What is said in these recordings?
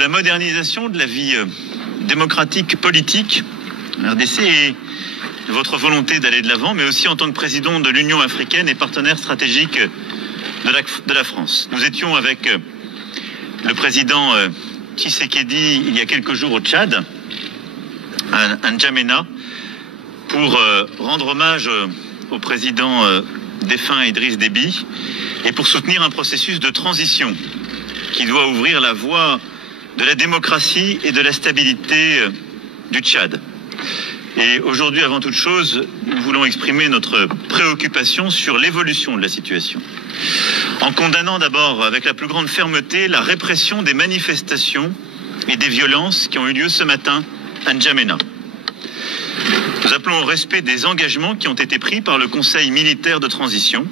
La modernisation de la vie démocratique, politique, RDC, et votre volonté d'aller de l'avant, mais aussi en tant que président de l'Union africaine et partenaire stratégique de la France. Nous étions avec le président Tshisekedi il y a quelques jours au Tchad, à N'Djamena, pour rendre hommage au président défunt Idriss Déby et pour soutenir un processus de transition qui doit ouvrir la voie de la démocratie et de la stabilité du Tchad. Et aujourd'hui, avant toute chose, nous voulons exprimer notre préoccupation sur l'évolution de la situation. En condamnant d'abord avec la plus grande fermeté la répression des manifestations et des violences qui ont eu lieu ce matin à N'Djamena. Nous appelons au respect des engagements qui ont été pris par le Conseil militaire de transition,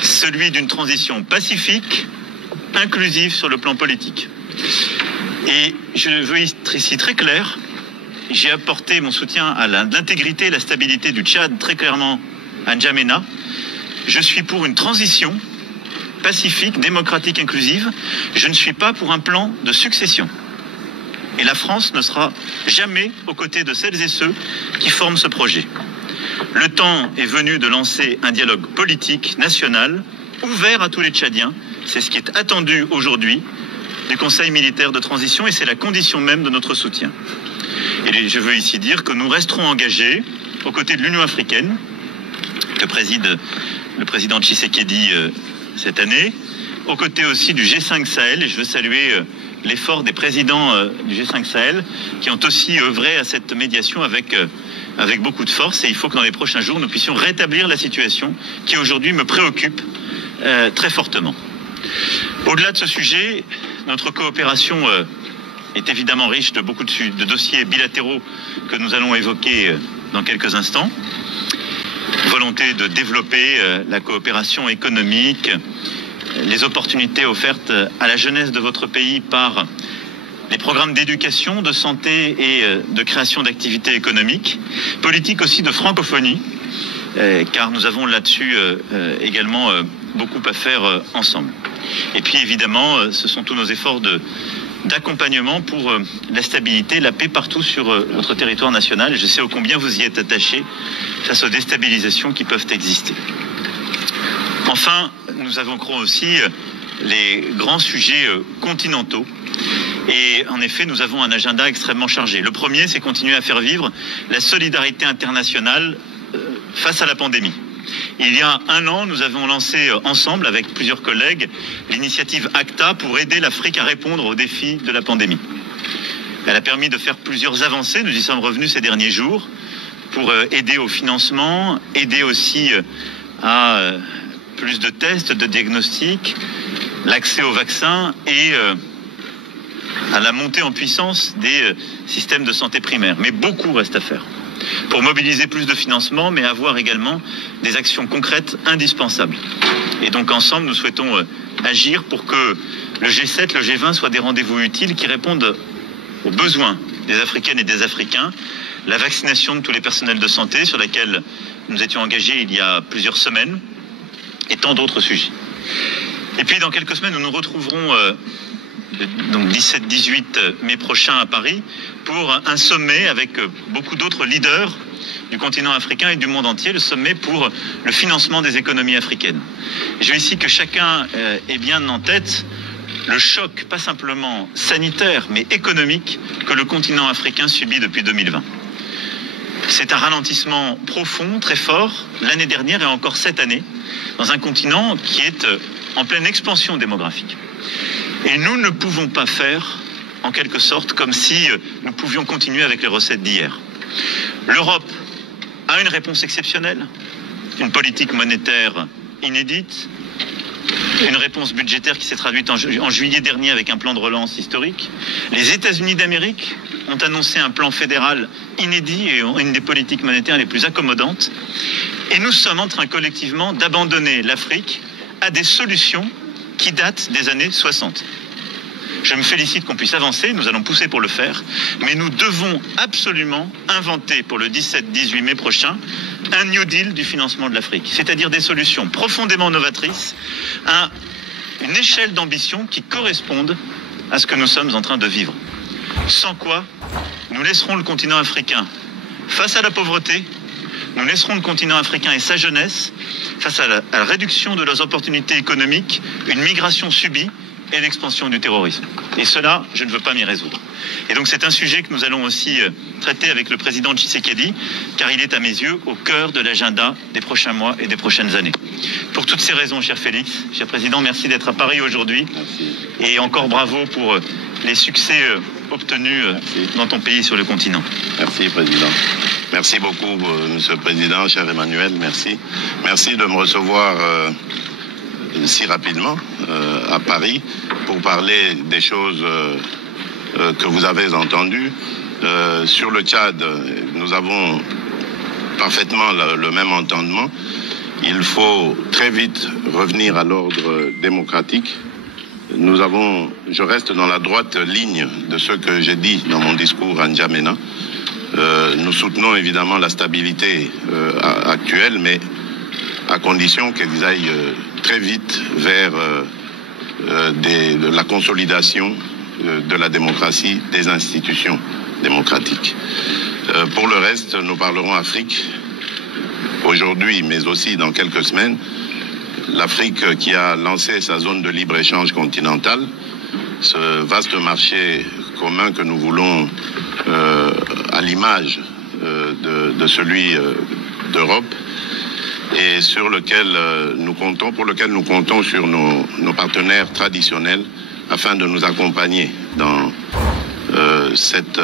celui d'une transition pacifique, inclusive sur le plan politique. Et je veux être ici très clair, j'ai apporté mon soutien à l'intégrité et la stabilité du Tchad très clairement à N'Djamena. Je suis pour une transition pacifique, démocratique, inclusive. Je ne suis pas pour un plan de succession. Et la France ne sera jamais aux côtés de celles et ceux qui forment ce projet. Le temps est venu de lancer un dialogue politique national ouvert à tous les Tchadiens. C'est ce qui est attendu aujourd'hui du Conseil militaire de transition et c'est la condition même de notre soutien. Et je veux ici dire que nous resterons engagés aux côtés de l'Union africaine, que préside le président Tshisekedi cette année, aux côtés aussi du G5 Sahel, et je veux saluer l'effort des présidents du G5 Sahel qui ont aussi œuvré à cette médiation avec beaucoup de force, et il faut que dans les prochains jours nous puissions rétablir la situation qui aujourd'hui me préoccupe très fortement. Au-delà de ce sujet, notre coopération est évidemment riche de beaucoup de dossiers bilatéraux que nous allons évoquer dans quelques instants. Volonté de développer la coopération économique, les opportunités offertes à la jeunesse de votre pays par les programmes d'éducation, de santé et de création d'activités économiques, politique aussi de francophonie, car nous avons là-dessus également beaucoup à faire ensemble. Et puis évidemment, ce sont tous nos efforts d'accompagnement pour la stabilité, la paix partout sur notre territoire national. Et je sais ô combien vous y êtes attachés face aux déstabilisations qui peuvent exister. Enfin, nous évoquerons aussi les grands sujets continentaux. Et en effet, nous avons un agenda extrêmement chargé. Le premier, c'est continuer à faire vivre la solidarité internationale face à la pandémie. Il y a un an, nous avons lancé ensemble, avec plusieurs collègues, l'initiative ACTA pour aider l'Afrique à répondre aux défis de la pandémie. Elle a permis de faire plusieurs avancées, nous y sommes revenus ces derniers jours, pour aider au financement, aider aussi à plus de tests, de diagnostics, l'accès aux vaccins et à la montée en puissance des systèmes de santé primaire. Mais beaucoup reste à faire pour mobiliser plus de financement, mais avoir également des actions concrètes indispensables. Et donc ensemble, nous souhaitons agir pour que le G7, le G20 soient des rendez-vous utiles qui répondent aux besoins des Africaines et des Africains. La vaccination de tous les personnels de santé, sur laquelle nous étions engagés il y a plusieurs semaines, et tant d'autres sujets. Et puis dans quelques semaines, nous nous retrouverons donc 17-18 mai prochain à Paris pour un sommet avec beaucoup d'autres leaders du continent africain et du monde entier, le sommet pour le financement des économies africaines. Je veux ici que chacun ait bien en tête le choc, pas simplement sanitaire, mais économique, que le continent africain subit depuis 2020. C'est un ralentissement profond, très fort, l'année dernière et encore cette année, dans un continent qui est en pleine expansion démographique. Et nous ne pouvons pas faire, en quelque sorte, comme si nous pouvions continuer avec les recettes d'hier. L'Europe a une réponse exceptionnelle, une politique monétaire inédite, une réponse budgétaire qui s'est traduite en juillet dernier avec un plan de relance historique. Les États-Unis d'Amérique ont annoncé un plan fédéral inédit et une des politiques monétaires les plus accommodantes. Et nous sommes en train collectivement d'abandonner l'Afrique à des solutions qui datent des années 60. Je me félicite qu'on puisse avancer, nous allons pousser pour le faire, mais nous devons absolument inventer pour le 17-18 mai prochain un New Deal du financement de l'Afrique, c'est-à-dire des solutions profondément novatrices à une échelle d'ambition qui corresponde à ce que nous sommes en train de vivre. Sans quoi, nous laisserons le continent africain face à la pauvreté, nous laisserons le continent africain et sa jeunesse face à la réduction de leurs opportunités économiques, une migration subie et l'expansion du terrorisme. Et cela, je ne veux pas m'y résoudre. Et donc c'est un sujet que nous allons aussi traiter avec le président Tshisekedi, car il est à mes yeux au cœur de l'agenda des prochains mois et des prochaines années. Pour toutes ces raisons, cher Félix, cher président, merci d'être à Paris aujourd'hui. Et encore bravo pour les succès obtenus dans ton pays sur le continent. Merci, président. Merci beaucoup, monsieur le président, cher Emmanuel, merci. Merci de me recevoir si rapidement à Paris pour parler des choses que vous avez entendues. Sur le Tchad, nous avons parfaitement le même entendement. Il faut très vite revenir à l'ordre démocratique. Je reste dans la droite ligne de ce que j'ai dit dans mon discours à N'Djamena. Nous soutenons évidemment la stabilité actuelle, mais à condition qu'ils aillent très vite vers la consolidation de la démocratie, des institutions démocratiques. Pour le reste, nous parlerons Afrique aujourd'hui, mais aussi dans quelques semaines. L'Afrique qui a lancé sa zone de libre-échange continentale, ce vaste marché commun que nous voulons à l'image de celui d'Europe, et sur lequel pour lequel nous comptons sur nos partenaires traditionnels afin de nous accompagner dans cette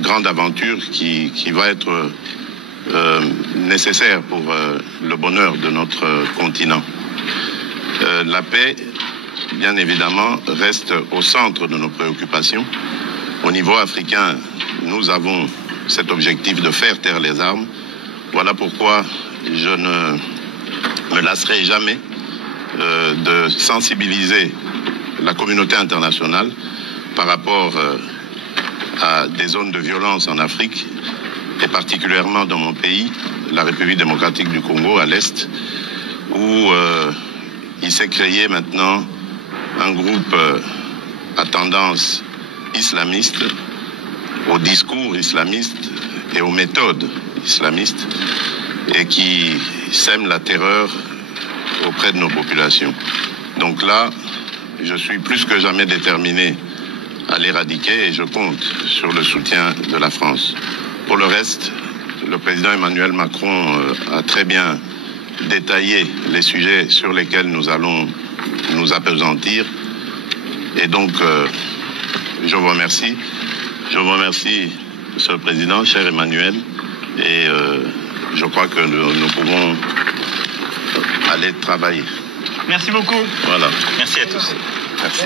grande aventure qui va être nécessaire pour le bonheur de notre continent. La paix, bien évidemment, reste au centre de nos préoccupations. Au niveau africain, nous avons cet objectif de faire taire les armes. Voilà pourquoi je ne me lasserai jamais de sensibiliser la communauté internationale par rapport à des zones de violence en Afrique, et particulièrement dans mon pays, la République démocratique du Congo, à l'Est, où il s'est créé maintenant un groupe à tendance islamiste, au discours islamiste et aux méthodes islamistes, et qui sème la terreur auprès de nos populations. Donc là, je suis plus que jamais déterminé à l'éradiquer et je compte sur le soutien de la France. Pour le reste, le président Emmanuel Macron a très bien détaillé les sujets sur lesquels nous allons nous appesantir. Et donc, je vous remercie. Je vous remercie, monsieur le président, cher Emmanuel. Et je crois que nous pouvons aller travailler. Merci beaucoup. Voilà. Merci à tous. Merci.